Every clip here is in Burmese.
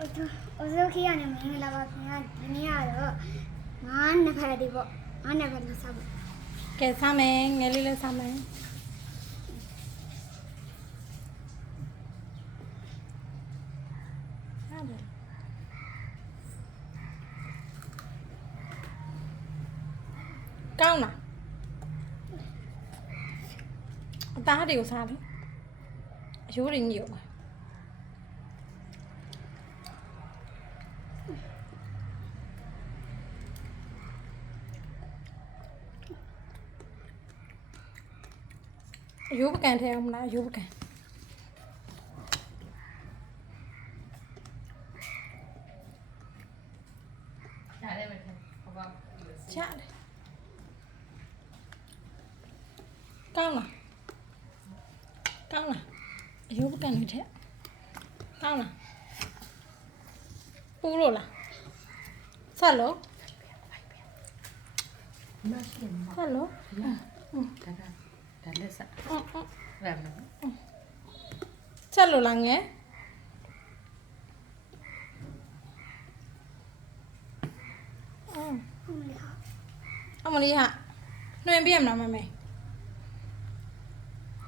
အစိုးခေကနေမင်္ဂလာပါခင်ဗျာဒီနေ့ကတော့ငါးနှစ်ဖက်ဒီပေါ့ငါးနှစ်ဖက်ဒီစားဖို့ကဲစားမယ်ငယ်လေးလည်းစားမယ်ဟုတ်တယ်ကောင်းလားအသားတွေကိုစားတယ်အရိုးတွေညို့ပါ အရိုးပကံထဲအောင်မလားအရိုးပကံရတယ်မထင်ဟုတ်ပါ ချတယ်ကောင်းလားကောင်းလားအရိုးပကံတွေထက်ကောင်းလားပူလို့လားဆက်လို့မရှိဘူးဆက်လို့ဒါကဒါလက်စအင်းအင်းရမယ်ဆက်လို့လားငယ်အင်းဟုတ်လေဟာအမလေးဟာနှွင်ပြရမလားမမေ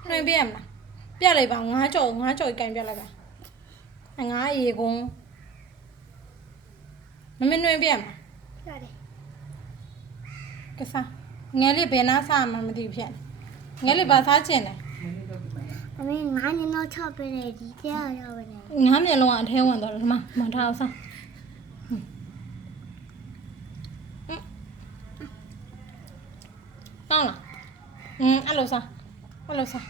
နှွင်ပြရမလားပြလိုက်ပါငါးကြော်ငါးကြော်ကြီးကင်ပြလိုက်ပါအငါးအရေကုန်းမမေနှွင်ပြရမလားရတယ်ကစားငယ်လေးဘယ်နာစားမှမသိဘူးဖြစ်နေ ငယ်လေးဘာစားချင်လဲ မင်းတို့ကမ အမေငါးနှစ်တော့ချပ်ပဲနေဒီတရားရောက်ပဲနေ ငါးမျက်လုံးကအထဲဝင်သွားတယ်ဒီမှာမထားအောင်စားဟွန်းဟွန်းကောင်းလားอืมအဲ့လိုစားအဲ့လိုစား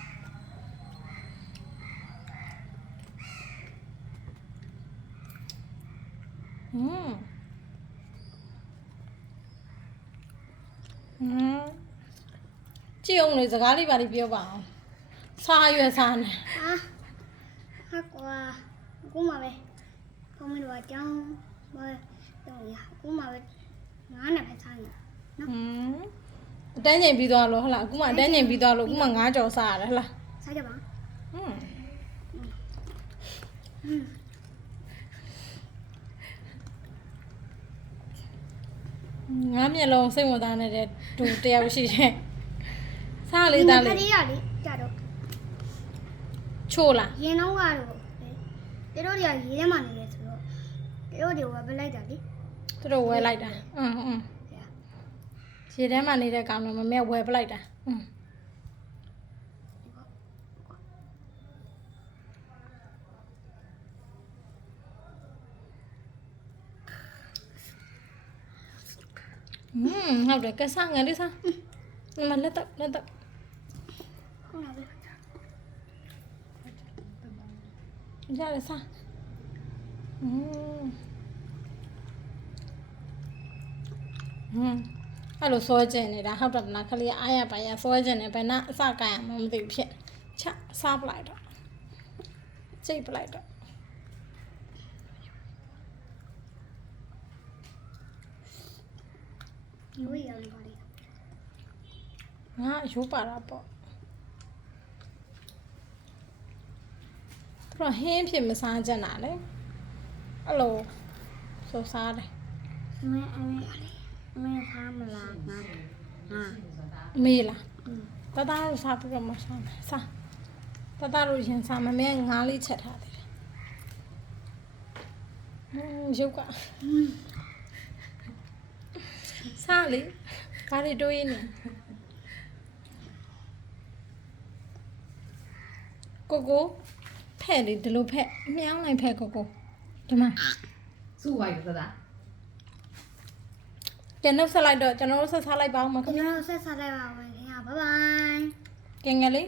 อืมอืม ม ကြည့်အောင်လေစကားလေးပါလေးပြောပါအောင်စားရွယ်စားနေဟာဟာကွာအခုမှပဲကောင်းမလို့အကြောင်းဘာတော့ရအခုမှပဲငါးနှစ်ဖက်စားနေဟမ်အတန်းချိန်ပြီးသွားလို့ဟုတ်လားအခုမှအတန်းချိန်ပြီးသွားလို့အခုမှငါးကြော်စားရတယ်ဟုတ်လားစားကြပါဟမ်ဟွန်းငါးမျက်လုံးစိတ်ဝင်စားနေတဲ့တူတယောက်ရှိတယ် စားလေးသားဒီလေးနေ့ကလေကြတော့ချို့လားရင်တော့ကတော့တေတို့တွေကရေးထဲမှာနေတယ်ဆိုတော့တေတို့တွေကပဲလိုက်တာလေသူတို့ဝဲလိုက်တာအင်းအင်းရေထဲမှာနေတဲ့ကောင်တော့မမဲဝဲပလိုက်တာအင်းอืมဟုတ်တယ်ကဲစားငယ်လေးစားမလက်တော့လက်တော့ ဟုတ်လားပဲ ရတယ်စားอืมอืมအဲ့လိုစွဲကျင်နေတာဟုတ်တယ်မလားခလေးအားရပါရစွဲကျင်နေဘယ်နှအစကန်ရမှမသိဘူးဖြစ်ချစားပလိုက်တော့ကြိတ်ပလိုက်တော့ ရိုးရအောင်ပါလေ ငါအရိုးပါတာပေါ့ သူကဟင်းဖြစ်မစားကြတာလေအဲ့လိုဆိုစားတယ်အမေအမေအမေဖားမလားငါငါအမေလားอืมတသားတို့စားပြီးတော့မစားမယ်စားတသားတို့ရင်စားမမဲငါးလေးချက်ထားတယ်ဟင်းရုပ်ကစားလေဘာတွေတွေးနေကိုကို ဖဲ့လေဒီလိုဖဲ့မြောင်းလိုက်ဖဲ့ကိုကိုဒီမှာစုဝိုင်းသလားကျန်တော့ဆက်လိုက်တော့ကျွန်တော်တို့ဆက်စားလိုက်ပါဦးမခင်ကျွန်ဗျာတော်ဆက်စားလိုက်ပါဝင်ခင်ဗျာဘိုင်ဘိုင်ကဲငယ်လေး